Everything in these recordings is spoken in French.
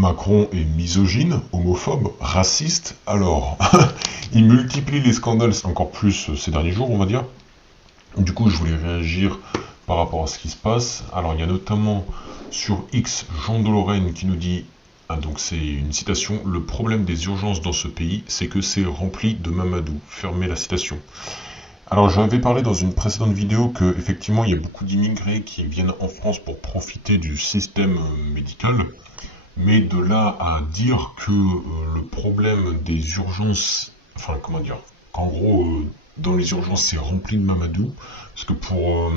Macron est misogyne, homophobe, raciste. Alors, il multiplie les scandales encore plus ces derniers jours, on va dire. Du coup, je voulais réagir par rapport à ce qui se passe. Alors, il y a notamment sur X, Jean de Lorraine qui nous dit, donc c'est une citation, le problème des urgences dans ce pays, c'est que c'est rempli de Mamadou. Fermez la citation. Alors, j'avais parlé dans une précédente vidéo que effectivement, il y a beaucoup d'immigrés qui viennent en France pour profiter du système médical. Mais de là à dire que le problème des urgences, enfin comment dire, qu'en gros dans les urgences c'est rempli de Mamadou, parce que pour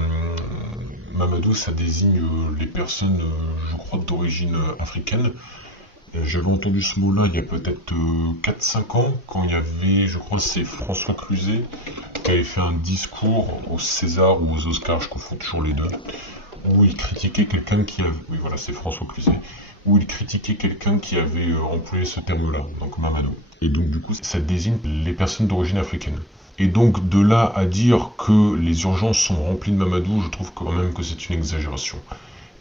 Mamadou ça désigne les personnes, je crois, d'origine africaine. J'avais entendu ce mot-là il y a peut-être 4-5 ans, quand il y avait, je crois c'est François Cluzet, qui avait fait un discours aux César ou aux Oscars, je confonds toujours les deux, où il critiquait quelqu'un qui avait... Oui, voilà, c'est François Cluzet. Où il critiquait quelqu'un qui avait employé ce terme-là, donc Mamadou. Et donc, du coup, ça désigne les personnes d'origine africaine. Et donc, de là à dire que les urgences sont remplies de Mamadou, je trouve quand même que c'est une exagération.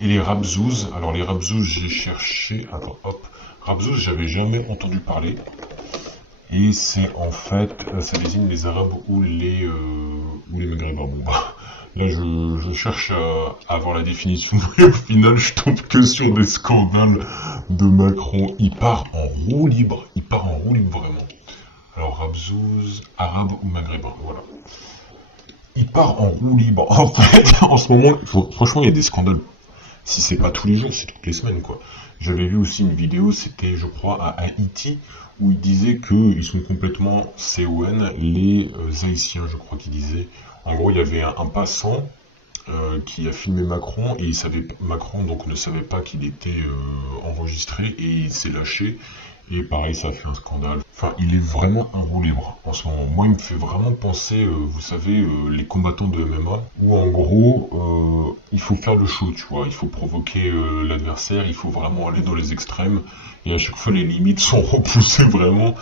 Et les Rabzouz, alors les Rabzouz, j'ai cherché... Attends, hop. Rabzouz, j'avais jamais entendu parler. Et c'est en fait, ça désigne les Arabes ou les Maghrébins. Bon, bah, là, je cherche à avoir la définition, et au final, je tombe que sur des scandales de Macron. Il part en roue libre, vraiment. Alors, Rabzouz, Arabe ou Maghrébin, voilà. Il part en roue libre. En fait, en ce moment, franchement, il y a des scandales. Si c'est pas tous les jours, c'est toutes les semaines, quoi. J'avais vu aussi une vidéo, c'était, je crois, à Haïti, où il disait qu'ils sont complètement CON, les Haïtiens, je crois qu'il disait. En gros, il y avait un passant qui a filmé Macron, et Macron donc ne savait pas qu'il était enregistré, et il s'est lâché. Et pareil, ça a fait un scandale. Enfin, il est vraiment un roue libre en ce moment. Moi, il me fait vraiment penser, vous savez, les combattants de MMA, où en gros, il faut faire le show, tu vois. Il faut provoquer l'adversaire, il faut vraiment aller dans les extrêmes. Et à chaque fois, les limites sont repoussées vraiment.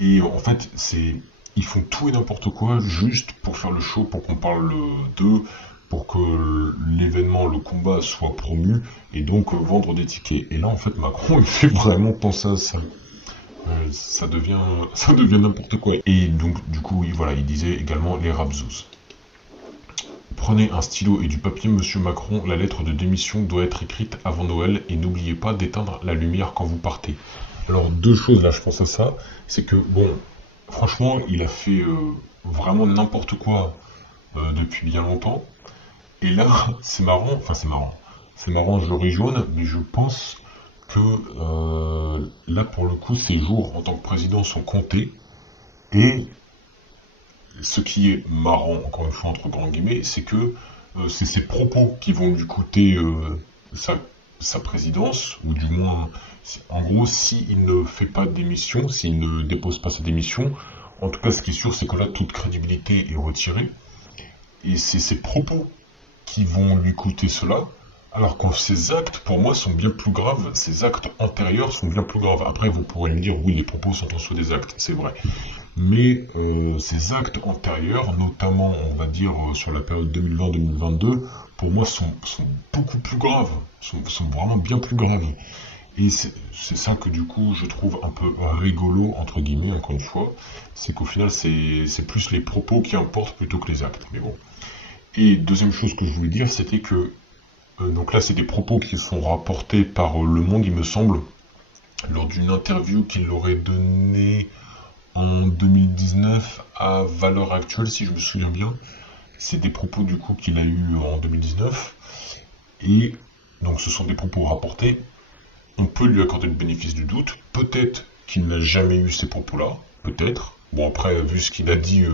Et en fait, ils font tout et n'importe quoi juste pour faire le show, pour qu'on parle d'eux, pour que l'événement, le combat soit promu, et donc vendre des tickets. Et là, en fait, Macron, il fait vraiment penser à ça. Ça devient n'importe quoi. Et donc, du coup, voilà, il disait également les Rabzouz. Prenez un stylo et du papier, monsieur Macron, la lettre de démission doit être écrite avant Noël, et n'oubliez pas d'éteindre la lumière quand vous partez. Alors, deux choses, là, je pense à ça, c'est que, bon, franchement, il a fait vraiment n'importe quoi depuis bien longtemps. Et là, c'est marrant, je le jaune, mais je pense que là, pour le coup, ses jours en tant que président sont comptés. Et ce qui est marrant, encore une fois, entre grands guillemets, c'est que c'est ses propos qui vont lui coûter sa présidence, ou du moins, en gros, s'il ne fait pas de démission, s'il ne dépose pas sa démission, en tout cas, ce qui est sûr, c'est que là, toute crédibilité est retirée. Et c'est ses propos qui vont lui coûter cela, alors que ses actes, pour moi, sont bien plus graves. Ses actes antérieurs sont bien plus graves. Après, vous pourrez me dire, oui, les propos sont en dessous des actes, c'est vrai. Mais ces actes antérieurs, notamment, on va dire, sur la période 2020-2022, pour moi, sont beaucoup plus graves, sont vraiment bien plus graves. Et c'est ça que, du coup, je trouve un peu rigolo, entre guillemets, encore une fois, c'est qu'au final, c'est plus les propos qui importent plutôt que les actes. Mais bon. Et deuxième chose que je voulais dire, c'était que, donc là, c'est des propos qui sont rapportés par Le Monde, il me semble, lors d'une interview qu'il aurait donnée en 2019 à Valeurs Actuelles, si je me souviens bien. C'est des propos du coup qu'il a eu en 2019. Et donc ce sont des propos rapportés. On peut lui accorder le bénéfice du doute. Peut-être qu'il n'a jamais eu ces propos-là. Peut-être. Bon, après, vu ce qu'il a dit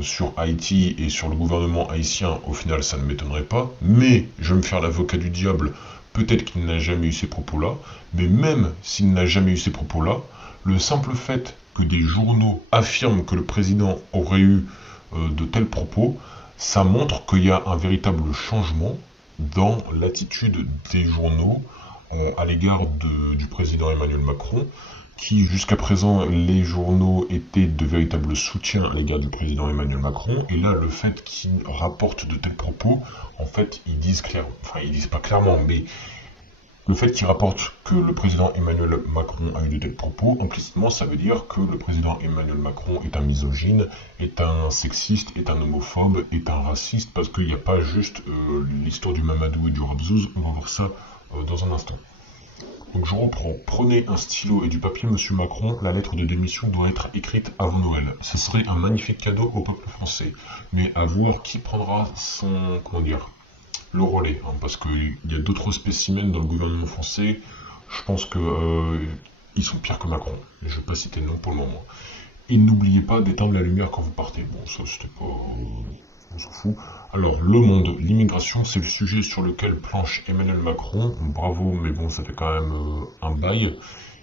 sur Haïti et sur le gouvernement haïtien, au final, ça ne m'étonnerait pas. Mais je vais me faire l'avocat du diable. Peut-être qu'il n'a jamais eu ces propos-là. Mais même s'il n'a jamais eu ces propos-là, le simple fait que des journaux affirment que le président aurait eu de tels propos, ça montre qu'il y a un véritable changement dans l'attitude des journaux à l'égard du président Emmanuel Macron, qui jusqu'à présent, les journaux étaient de véritables soutiens à l'égard du président Emmanuel Macron, et là, le fait qu'ils rapportent de tels propos, en fait, ils disent clairement, enfin, ils disent pas clairement, mais Le fait qu'il rapporte que le président Emmanuel Macron a eu de tels propos, implicitement ça veut dire que le président Emmanuel Macron est un misogyne, est un sexiste, est un homophobe, est un raciste, parce qu'il n'y a pas juste l'histoire du Mamadou et du Rabzouz, on va voir ça dans un instant. Donc je reprends, prenez un stylo et du papier, monsieur Macron, la lettre de démission doit être écrite avant Noël. Ce serait un magnifique cadeau au peuple français. Mais à voir qui prendra son, le relais, hein, parce qu'il y a d'autres spécimens dans le gouvernement français, je pense que ils sont pires que Macron. Je ne vais pas citer de nom pour le moment. Et n'oubliez pas d'éteindre la lumière quand vous partez. Bon, ça c'était pas... on s'en fout. Alors, le monde, l'immigration, c'est le sujet sur lequel planche Emmanuel Macron. Bravo, mais bon, ça fait quand même un bail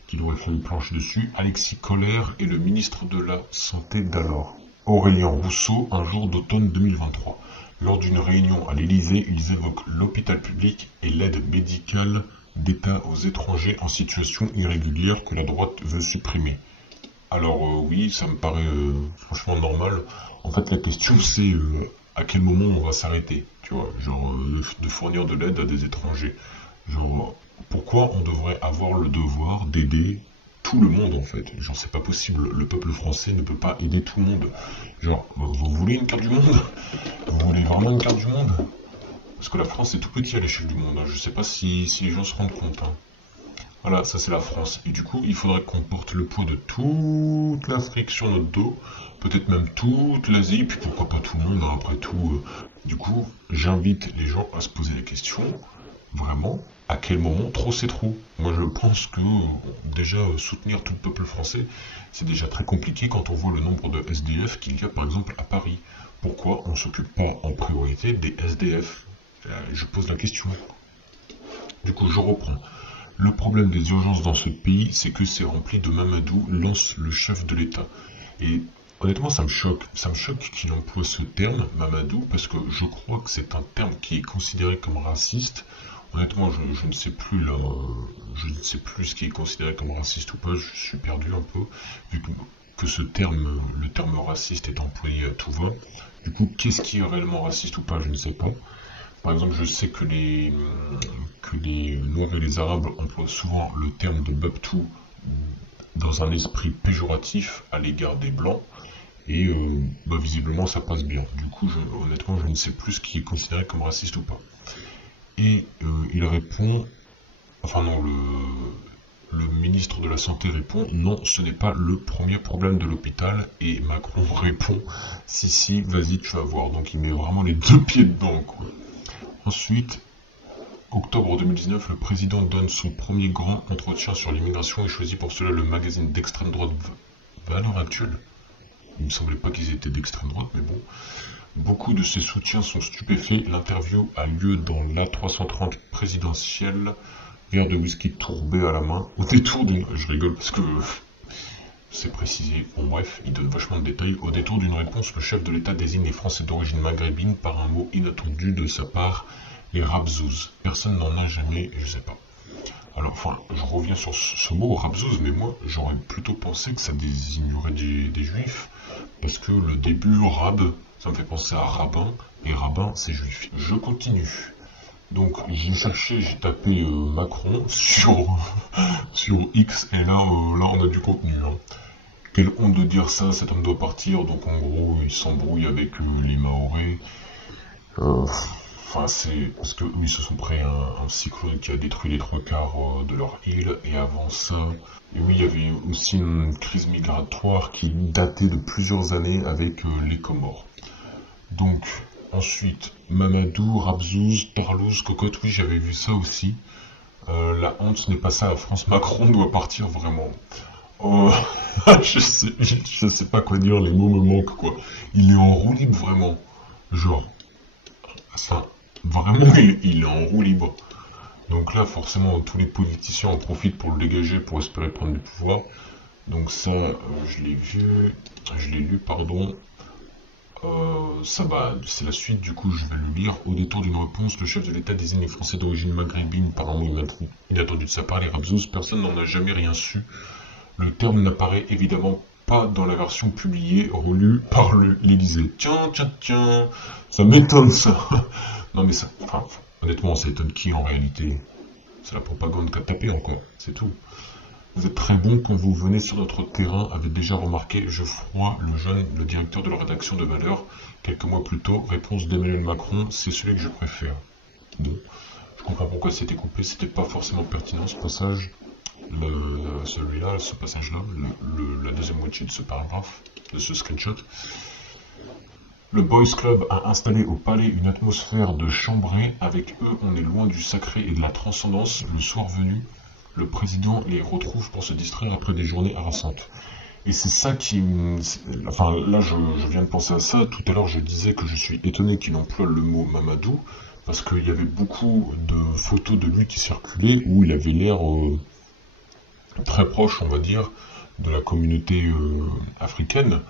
qu'il aurait fallu plancher dessus. Alexis Collère est le ministre de la Santé d'alors. Aurélien Rousseau, un jour d'automne 2023. Lors d'une réunion à l'Élysée, ils évoquent l'hôpital public et l'aide médicale d'État aux étrangers en situation irrégulière que la droite veut supprimer. Alors oui, ça me paraît franchement normal. En fait, la question c'est à quel moment on va s'arrêter, tu vois, genre de fournir de l'aide à des étrangers. Genre, pourquoi on devrait avoir le devoir d'aider tout le monde en fait? Genre, c'est pas possible, le peuple français ne peut pas aider tout le monde. Genre, vous voulez une carte du monde? Vous voulez vraiment une carte du monde? Parce que la France est tout petit à l'échelle du monde, hein. Je sais pas si les gens se rendent compte, hein. Voilà, ça c'est la France. Et du coup, il faudrait qu'on porte le poids de toute l'Afrique sur notre dos, peut-être même toute l'Asie, puis pourquoi pas tout le monde, hein, après tout. Du coup, j'invite les gens à se poser la question, vraiment, à quel moment trop c'est trop? Moi je pense que déjà soutenir tout le peuple français, c'est déjà très compliqué quand on voit le nombre de SDF qu'il y a par exemple à Paris. Pourquoi on ne s'occupe pas en priorité des SDF? Je pose la question. Du coup, je reprends. Le problème des urgences dans ce pays, c'est que c'est rempli de Mamadou, lance le chef de l'État. Et honnêtement, ça me choque qu'il emploie ce terme, Mamadou, parce que je crois que c'est un terme qui est considéré comme raciste. Honnêtement, je ne sais plus là, je ne sais plus ce qui est considéré comme raciste ou pas, je suis perdu un peu, vu que ce terme, le terme raciste est employé à tout va. Du coup, qu'est-ce qui est réellement raciste ou pas, je ne sais pas. Par exemple, je sais que les Noirs et les Arabes emploient souvent le terme de Babtou dans un esprit péjoratif à l'égard des Blancs, et visiblement ça passe bien. Du coup, honnêtement, je ne sais plus ce qui est considéré comme raciste ou pas. Et il répond, enfin non, le ministre de la Santé répond, non, ce n'est pas le premier problème de l'hôpital, et Macron répond, si, vas-y, tu vas voir. Donc il met vraiment les deux pieds dedans, quoi. Ensuite, octobre 2019, le président donne son premier grand entretien sur l'immigration et choisit pour cela le magazine d'extrême droite Valeurs Actuelles. Il ne me semblait pas qu'ils étaient d'extrême droite, mais bon. Beaucoup de ses soutiens sont stupéfaits. L'interview a lieu dans l'A330 présidentielle, verre de whisky tourbé à la main, au détour d'une... Je rigole parce que c'est précisé. Bon bref, il donne vachement de détails. Au détour d'une réponse, le chef de l'État désigne les Français d'origine maghrébine par un mot inattendu de sa part, les Rabzouz. Personne n'en a jamais, je sais pas. Alors, enfin, je reviens sur ce mot Rabzouz, mais moi, j'aurais plutôt pensé que ça désignerait des juifs, parce que le début Rab, ça me fait penser à rabbin, et rabbin, c'est juif. Je continue. Donc, j'ai tapé Macron sur X, et là, on a du contenu, hein. Quelle honte de dire ça, cet homme doit partir, donc en gros, il s'embrouille avec les Mahorais. Enfin, c'est parce que eux, ils se sont pris un cyclone qui a détruit les 3/4 de leur île, et avant ça, et oui, il y avait aussi une crise migratoire qui datait de plusieurs années avec les Comores. Donc, ensuite, Mamadou, Rabzouz, Tarlouse, Cocotte, oui, j'avais vu ça aussi. La honte, ce n'est pas ça, la France, Macron doit partir vraiment. Je sais pas quoi dire, les mots me manquent, quoi. Il est en roue libre, vraiment. Genre, ça, vraiment, il est en roue libre. Donc là, forcément, tous les politiciens en profitent pour le dégager, pour espérer prendre du pouvoir. Donc ça, je l'ai lu, pardon. Ça va, c'est la suite, du coup je vais le lire. Au détour d'une réponse, le chef de l'État désigne les Français d'origine maghrébine par un mot inattendu de sa part, les Rabzouz. Personne n'en a jamais rien su. Le terme n'apparaît évidemment pas dans la version publiée, relue par l'Élysée. Tiens, ça m'étonne ça. Non mais ça, enfin, honnêtement, ça étonne qui en réalité? C'est la propagande qu'a tapé encore, c'est tout. Vous êtes très bon quand vous venez sur notre terrain, avait déjà remarqué Geoffroy Lejeune, le directeur de la rédaction de Valeurs, quelques mois plus tôt. Réponse d'Emmanuel Macron, c'est celui que je préfère. Bon, je comprends pourquoi c'était coupé, c'était pas forcément pertinent ce passage. Celui-là, ce passage-là, la deuxième moitié de ce paragraphe, de ce screenshot. Le Boys Club a installé au palais une atmosphère de chambrée. Avec eux, on est loin du sacré et de la transcendance. Le soir venu, le président les retrouve pour se distraire après des journées harassantes. Et c'est ça qui... Enfin, là, je viens de penser à ça. Tout à l'heure, je disais que je suis étonné qu'il emploie le mot Mamadou, parce qu'il y avait beaucoup de photos de lui qui circulaient où il avait l'air très proche, on va dire, de la communauté africaine.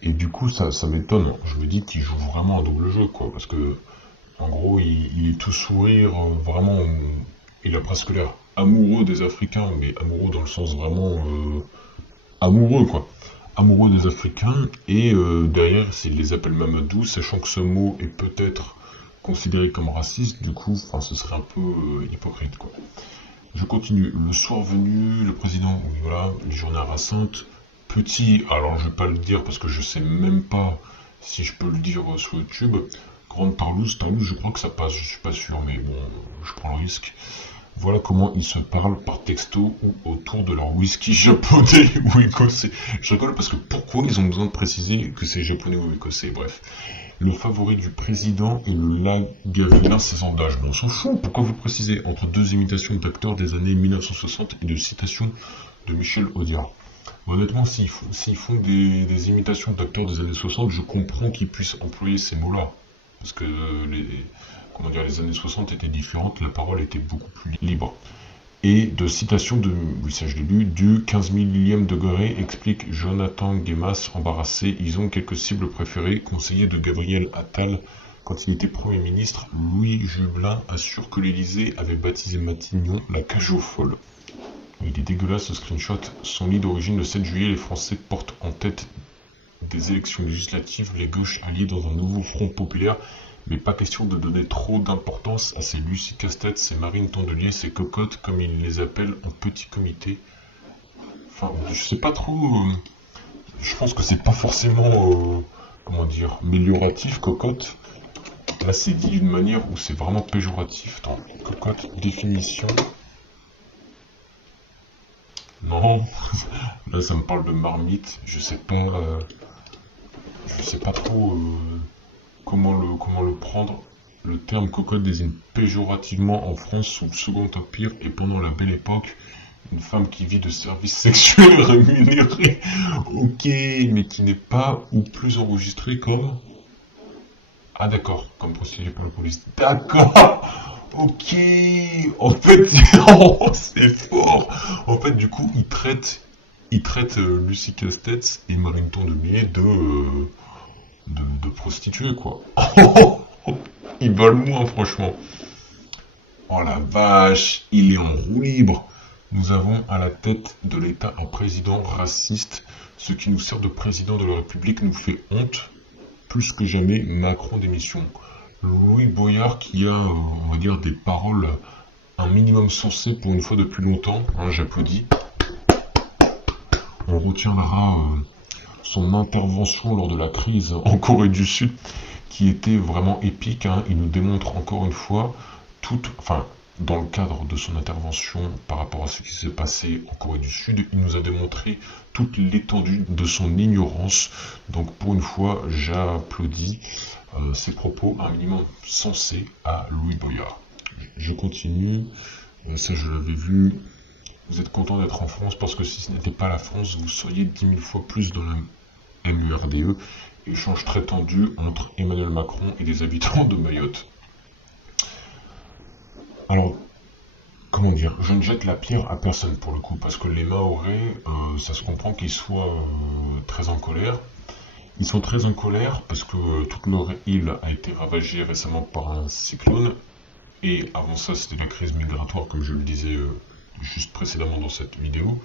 Et du coup, ça m'étonne. Je me dis qu'il joue vraiment un double jeu, quoi. Parce que, en gros, il est tout sourire, vraiment. Il a presque l'air amoureux des Africains, mais amoureux dans le sens vraiment amoureux, quoi. Amoureux des Africains, et derrière, s'il les appelle Mamadou, sachant que ce mot est peut-être considéré comme raciste, du coup, enfin, ce serait un peu hypocrite, quoi. Je continue. Le soir venu, le président, oui, voilà, les journées harassantes. Petit, alors je vais pas le dire parce que je sais même pas si je peux le dire sur YouTube. Grande Tarlouse, je crois que ça passe, je suis pas sûr, mais bon, je prends le risque. Voilà comment ils se parlent par texto ou autour de leur whisky japonais ou écossais. Je rigole parce que pourquoi ils ont besoin de préciser que c'est japonais ou écossais, bref. Le favori du président est le Lagavulin 16 ans d'âge. Bon, on s'en fout, pourquoi vous précisez entre deux imitations d'acteurs des années 1960 et de citations de Michel Audiard. Honnêtement, s'ils font des imitations d'acteurs des années 60, je comprends qu'ils puissent employer ces mots-là. Parce que les années 60 étaient différentes, la parole était beaucoup plus libre. Et de citation de, oui ça je l'ai lu, du 15 millième degré, explique Jonathan Guémas, embarrassé. Ils ont quelques cibles préférées. Conseiller de Gabriel Attal, quand il était Premier ministre, Louis Jubelin assure que l'Élysée avait baptisé Matignon la cage aux folles. Il est dégueulasse ce screenshot. Son lit d'origine, le 7 juillet, les Français portent en tête des élections législatives les gauches alliées dans un nouveau front populaire. Mais pas question de donner trop d'importance à ces Lucie Casse-Tête, ces Marine Tondelier, ces cocottes, comme ils les appellent en petit comité. Enfin, je sais pas trop. Je pense que c'est pas forcément, amélioratif, cocotte. Là, c'est dit d'une manière où c'est vraiment péjoratif. Attends, cocotte, définition. Non, là ça me parle de marmite, je sais pas trop comment le prendre. Le terme cocotte désigne péjorativement en France sous le Second Empire et pendant la Belle Époque une femme qui vit de services sexuels rémunérés, ok, mais qui n'est pas ou plus enregistrée comme... Ah d'accord, comme prostituée pour la police. D'accord. Ok. En fait, oh, c'est fort. En fait, du coup, il traite Lucie Casse-Tête et Marine Tondelier de prostituées, quoi. Ils valent moins, franchement. Oh la vache, il est en roue libre. Nous avons à la tête de l'État un président raciste. Ce qui nous sert de président de la République nous fait honte. Plus que jamais, Macron démission. Louis Boyard qui a, on va dire, des paroles un minimum sensées pour une fois depuis longtemps. Hein, j'applaudis. On retiendra son intervention lors de la crise en Corée du Sud qui était vraiment épique. Hein. Il nous démontre encore une fois dans le cadre de son intervention par rapport à ce qui s'est passé en Corée du Sud, il nous a démontré toute l'étendue de son ignorance. Donc pour une fois, j'applaudis ses propos un minimum sensés à Louis Boyard. Je continue, ça je l'avais vu. Vous êtes content d'être en France parce que si ce n'était pas la France, vous seriez 10 000 fois plus dans la MURDE. Échange très tendu entre Emmanuel Macron et les habitants de Mayotte. Alors, comment dire, je ne jette la pierre à personne pour le coup, parce que les Mahorais, ça se comprend qu'ils soient très en colère. Ils sont très en colère parce que toute leur île a été ravagée récemment par un cyclone, et avant ça c'était la crise migratoire comme je le disais juste précédemment dans cette vidéo.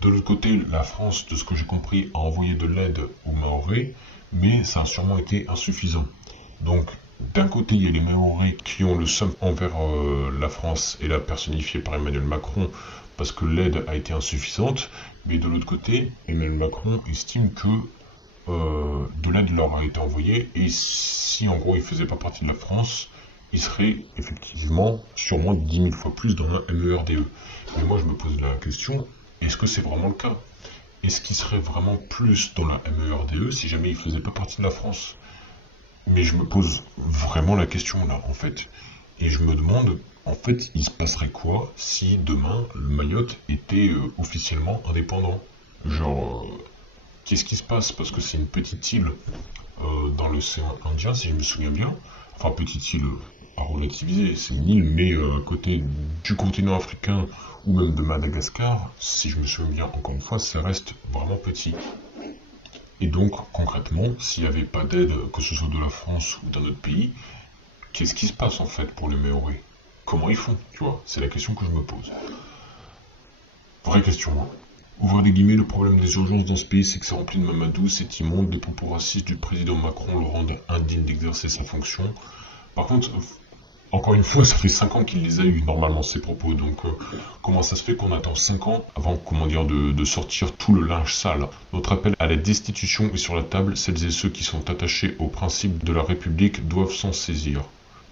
De l'autre côté, la France, de ce que j'ai compris, a envoyé de l'aide aux Mahorais, mais ça a sûrement été insuffisant. Donc, d'un côté, il y a les Mahorais qui ont le seum envers la France et la personnifiée par Emmanuel Macron parce que l'aide a été insuffisante, mais de l'autre côté, Emmanuel Macron estime que de l'aide leur a été envoyée et si en gros il faisait pas partie de la France, il serait effectivement sûrement 10 000 fois plus dans la MERDE. Mais moi je me pose la question, est-ce que c'est vraiment le cas? Est-ce qu'il serait vraiment plus dans la MERDE si jamais il faisait pas partie de la France? Mais je me pose vraiment la question là, en fait. Et je me demande, en fait, il se passerait quoi si demain le Mayotte était officiellement indépendant? Genre, qu'est-ce qui se passe? Parce que c'est une petite île dans l'océan Indien, si je me souviens bien. Enfin, petite île à relativiser, c'est une île, mais à côté du continent africain ou même de Madagascar, si je me souviens bien, encore une fois, ça reste vraiment petit. Et donc, concrètement, s'il n'y avait pas d'aide, que ce soit de la France ou d'un autre pays, qu'est-ce qui se passe en fait pour les Mahorais? Comment ils font? Tu vois, c'est la question que je me pose. Vraie question, hein. Ouvrir des guillemets, le problème des urgences dans ce pays, c'est que c'est rempli de mamadou, c'est immonde, les propos racistes du président Macron le rendent indigne d'exercer sa fonction. Par contre, encore une fois, ça fait 5 ans qu'il les a eus normalement ces propos, donc comment ça se fait qu'on attend 5 ans avant, comment dire, de sortir tout le linge sale? Notre appel à la destitution est sur la table, celles et ceux qui sont attachés aux principes de la République doivent s'en saisir.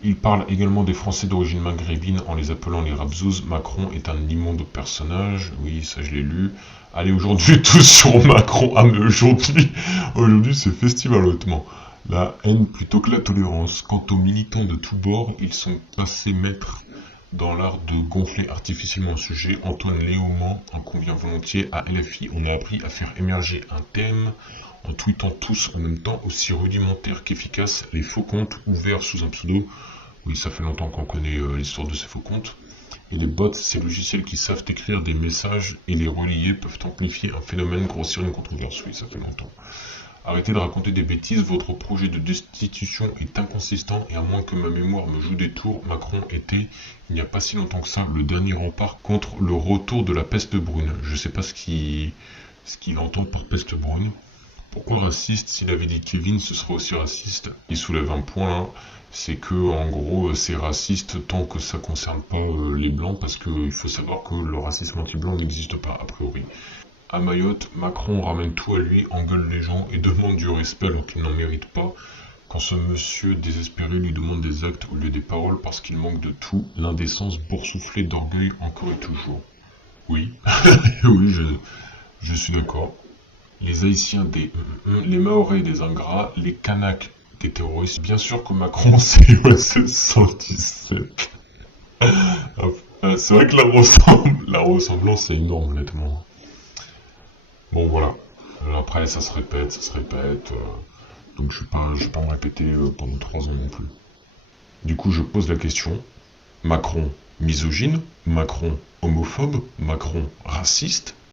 Il parle également des Français d'origine maghrébine en les appelant les Rabzouz. Macron est un immonde personnage, oui ça je l'ai lu. Allez aujourd'hui tous sur Macron, ah mais aujourd'hui c'est festival hautement. La haine plutôt que la tolérance. Quant aux militants de tous bords, ils sont passés maîtres dans l'art de gonfler artificiellement un sujet. Antoine Léaumont en convient volontiers. À LFI, on a appris à faire émerger un thème en tweetant tous en même temps, aussi rudimentaire qu'efficace, les faux comptes ouverts sous un pseudo. Oui, ça fait longtemps qu'on connaît l'histoire de ces faux comptes. Et les bots, ces logiciels qui savent écrire des messages et les relier peuvent amplifier un phénomène, grossir une controverse. Oui, ça fait longtemps. Arrêtez de raconter des bêtises, votre projet de destitution est inconsistant et à moins que ma mémoire me joue des tours, Macron était, il n'y a pas si longtemps que ça, le dernier rempart contre le retour de la peste brune. Je sais pas ce qu'il entend par peste brune. Pourquoi raciste? S'il avait dit Kevin, ce serait aussi raciste. Il soulève un point, hein, c'est que en gros c'est raciste tant que ça concerne pas les blancs, parce qu'il faut savoir que le racisme anti-blanc n'existe pas a priori. À Mayotte, Macron ramène tout à lui, engueule les gens et demande du respect alors qu'il n'en mérite pas. Quand ce monsieur désespéré lui demande des actes au lieu des paroles parce qu'il manque de tout, l'indécence boursouflée d'orgueil encore et toujours. Oui, oui, je suis d'accord. Les Haïtiens des les Mahorais des ingrats, les Kanaks des terroristes. Bien sûr que Macron c'est OSS 117. C'est vrai que la ressemblance est énorme honnêtement. Bon voilà. Après ça se répète. Donc je vais pas me répéter pendant 3 ans non plus. Du coup je pose la question. Macron misogyne, Macron homophobe, Macron raciste,